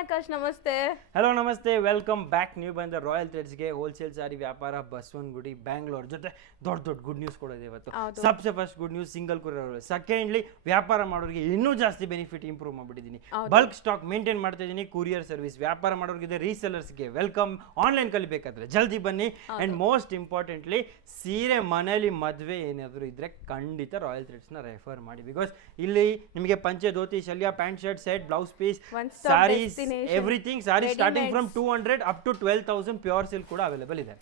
ಆಕಾಶ್ ನಮಸ್ತೆ. ಹಲೋ ನಮಸ್ತೆ, welcome back. ನೀವು ಬಂದ ರಾಯಲ್ ಥ್ರೆಡ್ಸ್ಗೆ. ಹೋಲ್ಸೇಲ್ ಸಾರಿ ವ್ಯಾಪಾರ ಬಸವನಗುಡಿ ಬ್ಯಾಂಗ್ಳೂರ್ ಜೊತೆ ದೊಡ್ಡ ಗುಡ್ ನ್ಯೂಸ್ ಕೊಡೋದು ಇವತ್ತು. ಸಬ್ಸೆ first good news single courier. Secondly ವ್ಯಾಪಾರ ಮಾಡೋರಿಗೆ ಇನ್ನೂ ಜಾಸ್ತಿ ಬೆನಿಫಿಟ್ ಇಂಪ್ರೂವ್ ಮಾಡಿಬಿಟ್ಟಿದ್ದೀನಿ. ಬಲ್ಕ್ ಸ್ಟಾಕ್ ಮೇಂಟೈನ್ ಮಾಡ್ತಾ ಇದ್ದೀನಿ. ಕೂರಿಯರ್ ಸರ್ವಿಸ್ ವ್ಯಾಪಾರ ಮಾಡೋರಿಗೆ, ರೀಸೆಲರ್ಸ್ಗೆ ವೆಲ್ಕಮ್. ಆನ್ಲೈನ್ ಕಲಿಬೇಕಾದ್ರೆ ಜಲ್ದಿ ಬನ್ನಿ. ಅಂಡ್ ಮೋಸ್ಟ್ ಇಂಪಾರ್ಟೆಂಟ್ಲಿ ಸೀರೆ ಮನೆಯಲ್ಲಿ ಮದುವೆ ಏನಾದರೂ ಇದ್ರೆ ಖಂಡಿತ ರಾಯಲ್ ಥ್ರೆಡ್ಸ್ನ ರೆಫರ್ ಮಾಡಿ. ಬಿಕಾಸ್ ಇಲ್ಲಿ ನಿಮಗೆ ಪಂಚೆ, ಧೋತಿ, ಶಲ್ಯ, pant, shirt, set, blouse piece, saris, everything. Sari starting from 200 up to 12,000 pure silk ಕೂಡ ಅವೈಲೇಬಲ್ ಇದೆ.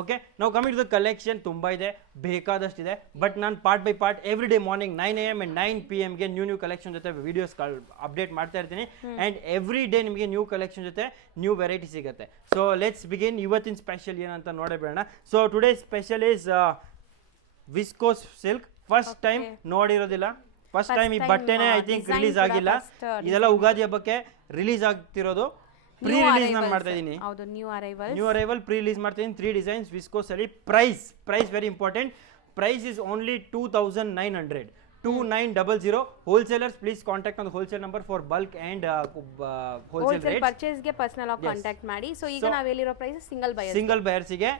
ಓಕೆ, ನಾವು ಕಮಿಂಗ್ ಟು ದ ಕಲೆಕ್ಷನ್ ತುಂಬಾ ಇದೆ, ಬೇಕಾದಷ್ಟಿದೆ. ಬಟ್ ನಾನು part by part every day morning 9 AM and 9 PM ಗೆ ನ್ಯೂ ಕಲೆಕ್ಷನ್ ಜೊತೆ videos update ಮಾಡ್ತಾ ಇರ್ತೀನಿ. ಅಂಡ್ ಎವ್ರಿ ಡೇ ನಿಮಗೆ ನ್ಯೂ ಕಲೆಕ್ಷನ್ ಜೊತೆ ನ್ಯೂ ವೆರೈಟಿ ಸಿಗುತ್ತೆ. So let's begin. ಇವತ್ತಿನ ಸ್ಪೆಷಲ್ ಏನಂತ ನೋಡಬೇಡ. So today special is viscose silk. First time ನೋಡಿರೋದಿಲ್ಲ, ಫಸ್ಟ್ ಟೈಮ್ ಈ ಬಟ್ಟೆನೇ ಐ ಥಿಂಕ್ ರಿಲೀಸ್ ಆಗಿಲ್ಲ. ಇದೆಲ್ಲ ಉಗಾದಿ ಹಬ್ಬಕ್ಕೆ ರಿಲೀಸ್ ಆಗ್ತಿರೋದು. ಪ್ರೀ ರಿಲೀಸ್ ನಾನು ಮಾಡ್ತಾ ಇದ್ದೀನಿ. ನ್ಯೂ ಅರೈವಲ್ ಪ್ರೀ ರಿಲೀಸ್ ಮಾಡ್ತಾ ಇದ್ದೀನಿ. 3 ಡಿಸೈನ್ಸ್ ವಿಸ್ಕೋಸ್ ಅಲ್ಲಿ. Price very important. Price is only 2,900. 2900. Wholesalers, please contact on the wholesale number for bulk and wholesale rates. Purchase ಗೆ ಪರ್ಸನಲ್ ಆಗಿ ಕಾಂಟ್ಯಾಕ್ಟ್ ಮಾಡಿ. ಸೊ ಈಗ ನಾವು ಹೇಳಿರೋ ಪ್ರೈಸ್ ಸಿಂಗಲ್ ಬಯರ್ಸ್ ಗೆ.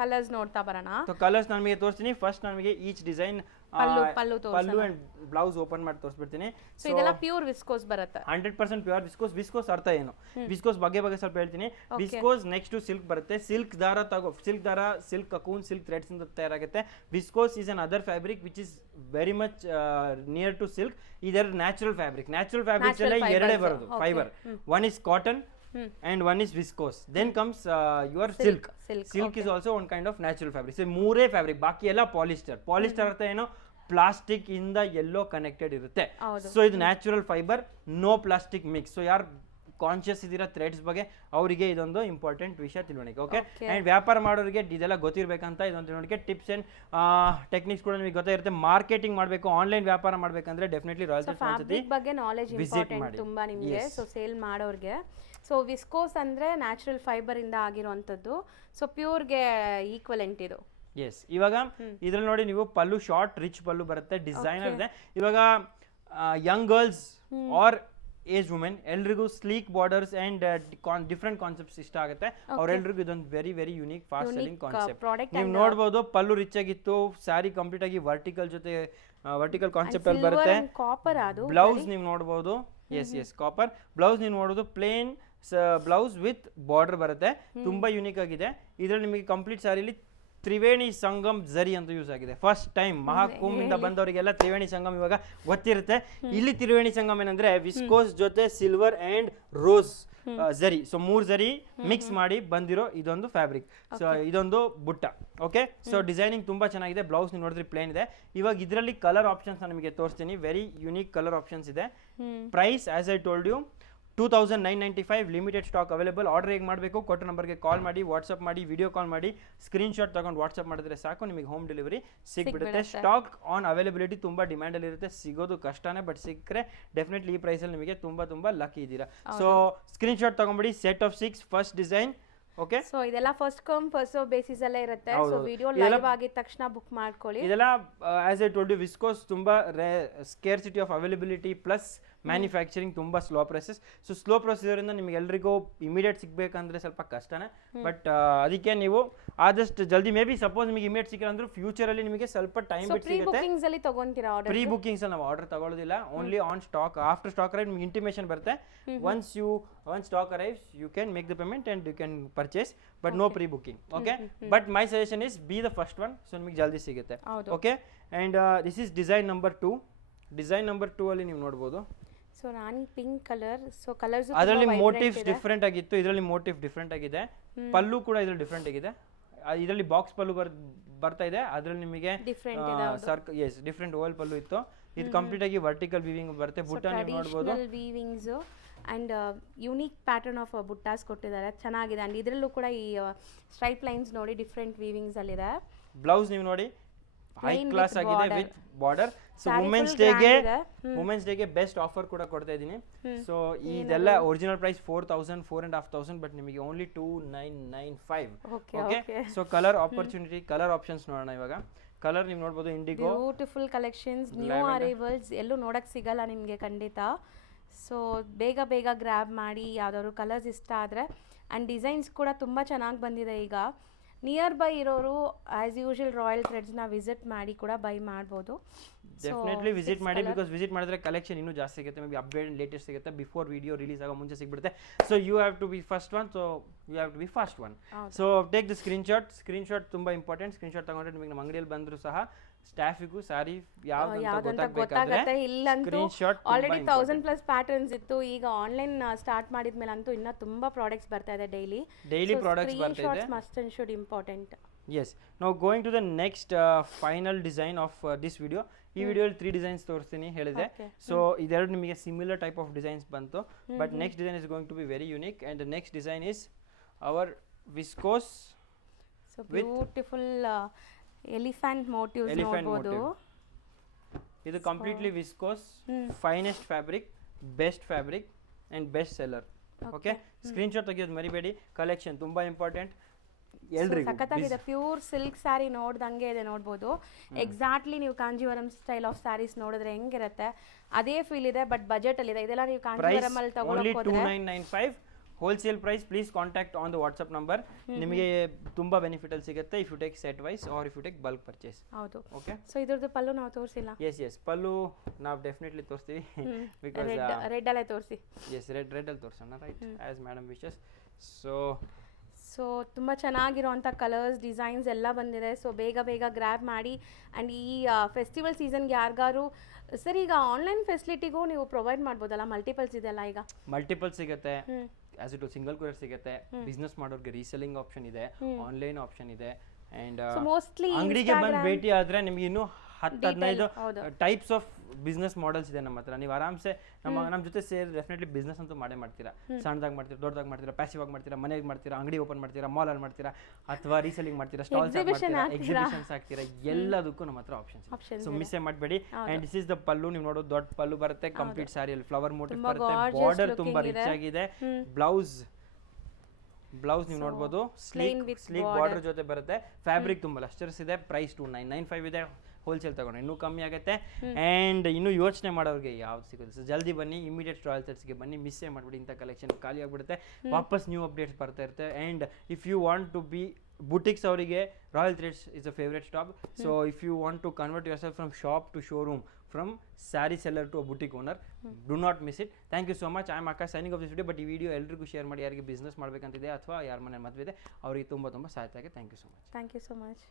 ಕಲರ್ಸ್ ನೋಡ್ತಾ ಬರೋಣ. ಸೊ ಕಲರ್ಸ್ ನಾನು ನಿಮಗೆ ತೋರಿಸ್ತೀನಿ. ಫಸ್ಟ್ ನಮಗೆ each design pallu and blouse open ಮಾಡಿ ತೋರಿಸ್ಬಿಡ್ತೀನಿ. ಸೊ ಇದೆಲ್ಲ ಪ್ಯೂರ್ ವಿಸ್ಕೋಸ್ ಬರುತ್ತೆ. 100% ಪ್ಯೂರ್ ವಿಸ್ಕೋಸ್. ವಿಸ್ಕೋಸ್ ಅರ್ಥ ಏನು, ವಿಸ್ಕೋಸ್ ಬಗ್ಗೆ ಸ್ವಲ್ಪ ಹೇಳ್ತೀನಿ. ವಿಸ್ಕೋಸ್ ನೆಕ್ಸ್ಟ್ ಟು ಬರುತ್ತೆ. ಸಿಲ್ಕ್ ದಾರ ಸಿಲ್ಕ್ ಕಕೂನ್, ಸಿಲ್ಕ್ ಥ್ರೆಡ್ಸ್ ಇಂದ ತಯಾರಾಗುತ್ತೆ. Viscose is an other fabric which is very much near to silk. ಇದರ ನ್ಯಾಚುರಲ್ ಫ್ಯಾಬ್ರಿಕ್ಸ್ ಎಲ್ಲ ಎರಡೇ ಬರೋದು fibre. One is cotton and one is viscose. Then comes your silk is also one kind of natural fabric. So ಮೂರೇ fabric, ಬಾಕಿ ಎಲ್ಲ polyester ಅರ್ಥ ಏನು, plastic ಇಂದ ಎಲ್ಲೋ ಕನೆಕ್ಟೆಡ್ ಇರುತ್ತೆ. ಸೊ ಇದು natural fibre, no plastic mix. So ಯಾರು ಕಾನ್ಶಿಯಸ್ ಇದ್ದೀರಾ ಥ್ರೆಡ್ಸ್ ಬಗ್ಗೆ, ಅವರಿಗೆ ಇದೊಂದು ಇಂಪಾರ್ಟೆಂಟ್ ವಿಷಯ ತಿಳುವಳಿಕೆ. ಓಕೆ, ಅಂಡ್ ವ್ಯಾಪಾರ ಮಾಡೋರಿಗೆ ಇದೆಲ್ಲ ಗೊತ್ತಿರಬೇಕಂತ ಇದೊಂದು ತಿಳುವಳಿಕೆ. ಟಿಪ್ಸ್ ಅಂಡ್ ಟೆಕ್ನಿಕ್ಸ್ ಕೂಡ ನಿಮಗೆ ಗೊತ್ತಿರುತ್ತೆ. ಮಾರ್ಕೆಟಿಂಗ್ ಮಾಡಬೇಕು, ಆನ್ಲೈನ್ ವ್ಯಾಪಾರ ಮಾಡಬೇಕಂದ್ರೆ ಡೆಫಿನೆಟ್ಲಿ ರಾಯಲ್ ಥ್ರೆಡ್ಸ್ ಬಗ್ಗೆ ನಾಲೆಜ್ ಇಂಪಾರ್ಟೆಂಟ್ ತುಂಬಾ ನಿಮಗೆ. ಸೊ ಸೇಲ್ ಮಾಡೋರಿಗೆ. ಸೊ ವಿಸ್ಕೋಸ್ ಅಂದ್ರೆ ನ್ಯಾಚುರಲ್ ಫೈಬರ್ ಇಂದ ಆಗಿರುವಂತದ್ದು. ಸೊ ಪ್ಯೂರ್ಗೆ ಈಕ್ವಲೆಂಟ್ ಇದು. ಎಸ್, ಇವಾಗ ಇದ್ರಲ್ಲಿ ನೋಡಿ ನೀವು ಪಲ್ಲು ಶಾರ್ಟ್ ರಿಚ್ ಪಲ್ಲು ಬರುತ್ತೆ, ಡಿಸೈನರ್ ಇದೆ. ಇವಾಗ young girls or age women ಎಲ್ರಿಗೂ sleek borders and different concepts ಇಷ್ಟ ಆಗುತ್ತೆ. ಅವರೆಲ್ಲರಿಗೂ ಇದೊಂದು very very unique fast selling concept. ನೀವು ನೋಡಬಹುದು ಪಲ್ಲು ರಿಚ್ ಆಗಿತ್ತು, ಸ್ಯಾರಿ ಕಂಪ್ಲೀಟ್ ಆಗಿ ವರ್ಟಿಕಲ್ ಜೊತೆ ವರ್ಟಿಕಲ್ ಕಾನ್ಸೆಪ್ಟ್ ಅಲ್ಲಿ ಬರುತ್ತೆ. ಬ್ಲೌಸ್ ನೀವು ನೋಡಬಹುದು. ಎಸ್ ಕಾಪರ್ ಬ್ಲೌಸ್ ನೀವು ನೋಡೋದು. ಪ್ಲೇನ್ ಬ್ಲೌಸ್ ವಿತ್ ಬಾರ್ಡರ್ ಬರುತ್ತೆ. ತುಂಬಾ ಯೂನಿಕ್ ಆಗಿದೆ. ಇದರಲ್ಲಿ ನಿಮಗೆ ಕಂಪ್ಲೀಟ್ ಸ್ಯಾರಿಲಿ ತ್ರಿವೇಣಿ ಸಂಗಮ್ ಝರಿ ಅಂತ ಯೂಸ್ ಆಗಿದೆ. ಫಸ್ಟ್ ಟೈಮ್ ಮಹಾಕುಂಭ ಇಂದ ಬಂದವರಿಗೆಲ್ಲ ತ್ರಿವೇಣಿ ಸಂಗಮ್ ಇವಾಗ ಗೊತ್ತಿರುತ್ತೆ. ಇಲ್ಲಿ ತ್ರಿವೇಣಿ ಸಂಗಮ್ ಏನಂದ್ರೆ ವಿಸ್ಕೋಸ್ ಜೊತೆ silver and rose zari, so 3 zari mix ಮಾಡಿ ಬಂದಿರೋ ಇದೊಂದು ಫ್ಯಾಬ್ರಿಕ್. ಸೊ ಇದೊಂದು ಬುಟ್ಟ. ಓಕೆ, ಸೊ ಡಿಸೈನಿಂಗ್ ತುಂಬಾ ಚೆನ್ನಾಗಿದೆ. ಬ್ಲೌಸ್ ನೀವು ನೋಡಿದ್ರೆ ಪ್ಲೇನ್ ಇದೆ. ಇವಾಗ ಇದರಲ್ಲಿ ಕಲರ್ ಆಪ್ಷನ್ಸ್ ನಿಮಗೆ ತೋರಿಸ್ತೀನಿ. ವೆರಿ ಯೂನಿಕ್ ಕಲರ್ ಆಪ್ಷನ್ಸ್ ಇದೆ. Price as I told you 2,995. Limited stock available. Order ಹೇಗೆ ಮಾಡಬೇಕು, ಕೊಟ್ಟ ನಂಬರ್ಗೆ ಕಾಲ್ ಮಾಡಿ, ವಾಟ್ಸಪ್ ಮಾಡಿ, ವಿಡಿಯೋ ಕಾಲ್ ಮಾಡಿ, ಸ್ಕ್ರೀನ್ಶಾಟ್ ತಗೊಂಡು ವಾಟ್ಸಪ್ ಮಾಡಿದ್ರೆ ಸಾಕು, ನಿಮಗೆ ಹೋಮ್ ಡೆಲಿವರಿ ಸಿಗ್ಬಿಡುತ್ತೆ. ಸ್ಟಾಕ್ ಆನ್ ಅವೈಲಬಿಲಿಟಿ ತುಂಬಾ ಡಿಮ್ಯಾಂಡಲ್ಲಿ ಇರುತ್ತೆ. ಸಿಗೋದು ಕಷ್ಟನೇ, ಬಟ್ ಸಿಕ್ಕರೆ ಡೆಫಿನೆಟ್ಲಿ ಈ ಪ್ರೈಸಲ್ಲಿ ನಿಮಗೆ ತುಂಬಾ ಲಕ್ಕಿ ಇದ್ದೀರಾ. ಸೊ ಸ್ಕ್ರೀನ್ಶಾಟ್ ತಗೊಂಡ್ಬಿಡಿ. Set of 6 first design. Okay, so ಇದೆಲ್ಲ ಫಸ್ಟ್ ಕಮ್ ಫಸ್ಟ್ ಬೇಸಿಸ್ ಅಲ್ಲೇ ಇರುತ್ತೆ. ಸೊ ವಿಡಿಯೋ ಲೈವ್ ಆಗಿದ ತಕ್ಷಣ ಬುಕ್ ಮಾಡ್ಕೊಳ್ಳಿ. ಇದೆಲ್ಲ as I told you viscose ತುಂಬಾ scarcity of availability plus manufacturing ತುಂಬಾ slow process. So slow procedure ಇಂದ ನಿಮಗೆ ಎಲ್ರಿಗೂ ಇಮಿಡಿಯೇಟ್ ಸಿಗ್ಬೇಕಂದ್ರೆ ಸ್ವಲ್ಪ ಕಷ್ಟನೇ. ಬಟ್ ಅದಕ್ಕೆ ನೀವು ಆದಷ್ಟು ಜಲ್ದಿ, ಮೇ ಬಿ ಸಪೋಸ್ ನಿಮಗೆ ಇಮಿಡಿಯೇಟ್ ಸಿಕ್ಕಿಲ್ಲ ಅಂದ್ರೆ ಫ್ಯೂಚರ್ ಅಲ್ಲಿ ನಿಮಗೆ ಸ್ವಲ್ಪ ಟೈಮ್ ಬಿಟ್ಟು ಸಿಗುತ್ತೆ. ಪ್ರೀ ಬುಕಿಂಗ್ಸ್ ಅಲ್ಲಿ ನಾವು ಆರ್ಡರ್ ತಗೊಳ್ಳೋದಿಲ್ಲ. Only on stock. After stock arrive ನಿಮಗೆ ಇಂಟಿಮೇಷನ್ ಬರುತ್ತೆ. Once stock arrives you can make the payment and you can purchase, but no pre booking. Okay, but my suggestion is be the first one. So ನಿಮಗೆ ಜಲ್ದಿ ಸಿಗುತ್ತೆ. Okay, and this is design number 2. Design number 2 ಅಲ್ಲಿ ನೀವು ನೋಡಬಹುದು. So ನಾನು pink colour. So colours ಅದರಲ್ಲಿ motifs different ಆಗಿತ್ತು, ಇದರಲ್ಲಿ ಮೋಟಿವ್ ಡಿಫರೆಂಟ್ ಆಗಿದೆ. ಪಲ್ಲು ಕೂಡ ಇದರಲ್ಲಿ ಡಿಫರೆಂಟ್ ಆಗಿದೆ. ಇದರಲ್ಲಿ ಬಾಕ್ಸ್ ಪಲ್ಲು ಬರ್ತಾ ಇದೆ. ಅದರಲ್ಲಿ ನಿಮಗೆ ಡಿಫರೆಂಟ್ ಓವಲ್ ಪಲ್ಲು ಇತ್ತು. ಇದು ಕಂಪ್ಲೀಟ್ ಆಗಿ ವರ್ಟಿಕಲ್ ವೀವಿಂಗ್ ಬರುತ್ತೆ. ಬುಟ್ಟ ನೀವು ನೋಡಬಹುದು. Weavings and unique pattern of buttas ಕೊಟ್ಟಿದ್ದಾರೆ, ಚೆನ್ನಾಗಿದೆ. ಅಂಡ್ ಇದರಲ್ಲೂ ಕೂಡ ಈ ಸ್ಟ್ರೈಪ್ ಲೈನ್ಸ್ ನೋಡಿ ಡಿಫರೆಂಟ್ ವೀವಿಂಗ್ಸ್ ಅಲ್ಲಿ ಇದೆ. ಬ್ಲೌಸ್ ನೀವು ನೋಡಿ ಹೈ ಕ್ಲಾಸ್ ಆಗಿದೆ ವಿತ್ ಬಾರ್ಡರ್. ಸೊ ವುಮೆನ್ಸ್ ಡೇಗೆ ಬೆಸ್ಟ್ ಆಫರ್ ಕೂಡ ಕೊಡ್ತಾ ಇದ್ದೀನಿ. ಸೊ ಇದೆಲ್ಲ ಒರಿಜಿನಲ್ ಪ್ರೈಸ್ 4,000 4,500, ಬಟ್ ನಿಮಗೆ only 2,995. Okay, so colour opportunity, colour options ನೋಡೋಣ. ಇವಾಗ ಕಲರ್ ನೀವು ನೋಡಬಹುದು. Indigo, beautiful collections, new arrivals, ಎಲ್ಲೂ ನೋಡಕ್ ಸಿಗಲ್ಲ ನಿಮಗೆ ಖಂಡಿತ. ಸೊ ಬೇಗ ಬೇಗ ಗ್ರ್ಯಾಬ್ ಮಾಡಿ ಯಾವ್ದಾದ್ರು ಕಲರ್ಸ್ ಇಷ್ಟ ಆದರೆ ಆ್ಯಂಡ್ ಡಿಸೈನ್ಸ್ ಕೂಡ ತುಂಬ ಚೆನ್ನಾಗಿ ಬಂದಿದೆ. ಈಗ ನಿಯರ್ ಬೈ ಇರೋರು ಆ್ಯಸ್ ಯೂಶುವಲ್ ರಾಯಲ್ ಥ್ರೆಡ್ಸ್ನ ವಿಸಿಟ್ ಮಾಡಿ ಕೂಡ ಬೈ ಮಾಡ್ಬೋದು. ಡೆಫಿನೆಟ್ಲಿ ವಿಸಿಟ್ ಮಾಡಿ, ಬಿಕಾಸ್ ವಿಸಿಟ್ ಮಾಡಿದ್ರೆ ಕಲೆಕ್ಷನ್ ಇನ್ನೂ ಜಾಸ್ತಿ ಸಿಗುತ್ತೆ, ಮೇ ಬಿ ಅಪ್ಡೇಟ್ ಲೇಟೆಸ್ಟ್ ಸಿಗುತ್ತೆ, ಬಿಫೋರ್ ವಿಡಿಯೋ ರಿಲೀಸ್ ಆಗೋ ಮುಂಚೆ ಸಿಗ್ಬಿಡುತ್ತೆ. So you have to be first one, so you have to be fast one. So take the screenshot ತುಂಬ ಇಂಪಾರ್ಟೆಂಟ್. ಸ್ಕ್ರೀನ್ಶಾಟ್ ತಗೊಂಡ್ರೆ ನಿಮಗೆ ನಮ್ಮ ಅಂಗಡಿಯಲ್ಲಿ ಬಂದರೂ ಸಹ ಸ್ಟಾಫಿಗೂ ಸಾರಿ ಯಾವ್ದಂತ ಗೊತ್ತಾಗತ್ತೆ. ಇಲ್ಲಂತೂ ಆಲ್ರೆಡಿ 1000+ ಪ್ಯಾಟರ್ನ್ಸ್ ಇತ್ತು. ಈಗ ಆನ್ಲೈನ್ ಸ್ಟಾರ್ಟ್ ಮಾಡಿದ್ಮೇಲೆ ಅಂತೂ ಇನ್ನೂ ತುಂಬಾ ಪ್ರಾಡಕ್ಟ್ಸ್ ಬರ್ತಾ ಇದೆ ಡೈಲಿ ಪ್ರಾಡಕ್ಟ್ಸ್ ಬರ್ತಾ ಇದೆ. Must and should important. Yes, now going to the next final design of this video. ಈ ವಿಡಿಯೋಲಿ 3 ಡಿಸೈನ್ಸ್ ತೋರಿಸ್ತೀನಿ ಹೇಳಿದೆ. ಸೊ ಇದೆರಡು ನಿಮಗೆ ಸಿಮಿಲರ್ ಟೈಪ್ ಆಫ್ ಡಿಸೈನ್ಸ್ ಬಂತು, but next design is going to be very unique and the next design is our viscose. So beautiful elephant motifs ನೋಡಬಹುದು. ಇದು completely viscose, finest fabric, best fabric and best seller. Okay, screenshot ತೆಗೆಯೋದು ಮರಿಬೇಡಿ. Collection ತುಂಬಾ important. ಸಖತ್ತಾಗಿದೆ. Pure silk sari ನೋಡ್ದಂಗೆ ಇದೆ, ನೋಡ್ಬೋದು. Exactly ನೀವು ಕಾಂಜೀವರಂ ಸ್ಟೈಲ್ ಆಫ್ ಸ್ಯಾರೀಸ್ ನೋಡಿದ್ರೆ ಹೆಂಗಿರುತ್ತೆ ಅದೇ ಫೀಲ್ ಇದೆ, ಬಟ್ ಬಜೆಟ್ ಅಲ್ಲಿ ಇದೆ. ಇದೆಲ್ಲ ನೀವು ಕಾಂಜೀವರಂ ಅಲ್ಲಿ ತಗೊಳ್ಳೋಕೆ ಹೋದ್ರೆ 2995 wholesale price. Please contact on the WhatsApp number. ನಿಮಗೆ ತುಂಬಾ ಬೆನಿಫಿಟ್ ಅಲ್ಲಿ ಸಿಗುತ್ತೆ if you take set wise or if you take bulk purchase. ಹೌದು. ಓಕೆ, ಸೊ ಇದ್ರದ್ದು ಪಲ್ಲು ನಾವು ತೋರಿಸಿಲ್ಲ. ಎಸ್ ಪಲ್ಲು ನಾವು ಡೆಫಿನೆಟ್ಲಿ ತೋರಿಸ್ತೀವಿ, ಬಿಕಾಸ್ ರೆಡ್ ಅಲ್ಲೇ ತೋರಿಸಿ. ಎಸ್ ರೆಡ್ ಅಲ್ಲಿ ತೋರಿಸೋಣ, right, as madam wishes. So ತುಂಬ ಚೆನ್ನಾಗಿರೋವಂಥ ಕಲರ್ಸ್ ಡಿಸೈನ್ಸ್ ಎಲ್ಲ ಬಂದಿದೆ. ಸೊ ಬೇಗ ಬೇಗ ಗ್ರ್ಯಾಬ್ ಮಾಡಿ. ಆ್ಯಂಡ್ ಈ ಫೆಸ್ಟಿವಲ್ ಸೀಸನ್ಗೆ ಯಾರಿಗಾರು ಸರ್ ಈಗ ಆನ್ಲೈನ್ ಫೆಸಿಲಿಟಿಗೂ ನೀವು ಪ್ರೊವೈಡ್ ಮಾಡ್ಬೋದಲ್ಲ? ಮಲ್ಟಿಪಲ್ಸ್ ಇದೆಲ್ಲ, ಈಗ ಮಲ್ಟಿಪಲ್ ಸಿಗುತ್ತೆ, ಆಸ್ ಇಟ್ ಸಿಂಗಲ್ ಕೊರಿಯರ್ ಸಿಗುತ್ತೆ. ಬಿಸ್ನೆಸ್ ಮಾಡೋರಿಗೆ ರೀಸೆಲ್ಲಿಂಗ್ ಆಪ್ಷನ್ ಇದೆ, ಆನ್ಲೈನ್ ಆಪ್ಷನ್ ಇದೆ. ಅಂಡ್ ಮೋಸ್ಟ್ಲಿ ಅಂಗಡಿಗೆ ಬಂದು ಭೇಟಿ ಆದ್ರೆ ನಿಮ್ಗೆ ಇನ್ನೂ 10-15 ಟೈಪ್ಸ್ ಆಫ್ ಬಿಸ್ನೆಸ್ ಮಾಡೆಲ್ಸ್ ಇದೆ ನಮ್ಮ ಹತ್ರ. ನೀವು ಆರಾಮ್ಸೆ ನಮ್ಮ ಜೊತೆ ಸೇರಿ ಡೆಫಿನೆಟ್ಲಿ ಬಿಸ್ನೆಸ್ ಅಂತೂ ಮಾಡ್ತೀರಾ. ಸಣ್ಣದಾಗಿ ಮಾಡ್ತೀರಾ, ದೊಡ್ಡದಾಗಿ ಮಾಡ್ತೀರಾ, ಪ್ಯಾಸಿವ್ ಆಗಿ ಮಾಡ್ತೀರಾ, ಮನೆಗೆ ಮಾಡ್ತೀರಾ, ಅಂಗಡಿ ಓಪನ್ ಮಾಡ್ತೀರಾ, ಮಾಲ್ ಅಲ್ಲಿ ಮಾಡ್ತೀರಾ, ಅಥವಾ ರೀಸೆಲಿಂಗ್ ಮಾಡ್ತೀರಾ, ಸ್ಟಾಲ್ಸ್ ಮಾಡ್ತೀರಾ, ಎಕ್ಸಿಬಿಷನ್ಸ್ ಹಾಕ್ತೀರಾ, ಎಲ್ಲದಕ್ಕೂ ನಮ್ಮ ಹತ್ರ ಆಪ್ಷನ್ಸ್. ಸೊ ಮಿಸ್ ಮಾಡಬೇಡಿ. ಅಂಡ್ ದಿಸ್ ಇಸ್ ದ ಪಲ್ಲು. ನೀವು ನೋಡೋದು ದೊಡ್ಡ ಪಲ್ಲು ಬರುತ್ತೆ, ಕಂಪ್ಲೀಟ್ ಸ್ಯಾರಿಯಲ್ಲಿ ಫ್ಲವರ್ ಮೋಟಿವ್ ಬರುತ್ತೆ, ಬಾರ್ಡರ್ ತುಂಬಾ ರಿಚ್ ಆಗಿದೆ. ಬ್ಲೌಸ್ ನೀವು ನೋಡಬಹುದು, ಸ್ಲೀಕ್ ಬಾರ್ಡರ್ ಜೊತೆ ಬರುತ್ತೆ. ಫ್ಯಾಬ್ರಿಕ್ ತುಂಬಾ ಲಸ್ಟರ್ಸ್ ಇದೆ. ಪ್ರೈಸ್ 2995 ಇದೆ. ಹೋಲ್ಸೇಲ್ ತಗೊಂಡ್ರೆ ಇನ್ನೂ ಕಮ್ಮಿ ಆಗುತ್ತೆ. ಆ್ಯಂಡ್ ಇನ್ನೂ ಯೋಚನೆ ಮಾಡೋರಿಗೆ ಯಾವ್ದು ಸಿಗುತ್ತೆ. ಸೊ ಜಲ್ದಿ ಬನ್ನಿ, ಇಮಿಡಿಯೇಟ್ ರಾಯಲ್ ಥ್ರೆಡ್ಸ್ಗೆ ಬನ್ನಿ, ಮಿಸ್ಸೇ ಮಾಡಿಬಿಡಿ. ಇಂಥ ಕಲೆಕ್ಷನ್ ಖಾಲಿ ಆಗಿಬಿಡುತ್ತೆ, ವಾಪಸ್ ನ್ಯೂ ಅಪ್ಡೇಟ್ಸ್ ಬರ್ತಾ ಇರುತ್ತೆ. And if you want to be boutiques ಅವರಿಗೆ Royal Threads is a favourite stop. So if you want to convert yourself from shop to showroom, from sari seller to a boutique owner, do not miss it. Thank you so much. I am Akash signing off this video. But ಈ video ಎಲ್ಲರಿಗೂ share ಮಾಡಿ, ಯಾರಿಗೆ business ಮಾಡಬೇಕಂತಿದೆ ಅಥವಾ ಯಾರ ಮನೆ ಮದುವೆ ಇದೆ ಅವರಿಗೆ ತುಂಬ ಸಹಾಯತೆ ಆಗಿದೆ. Thank you so much. Thank you so much.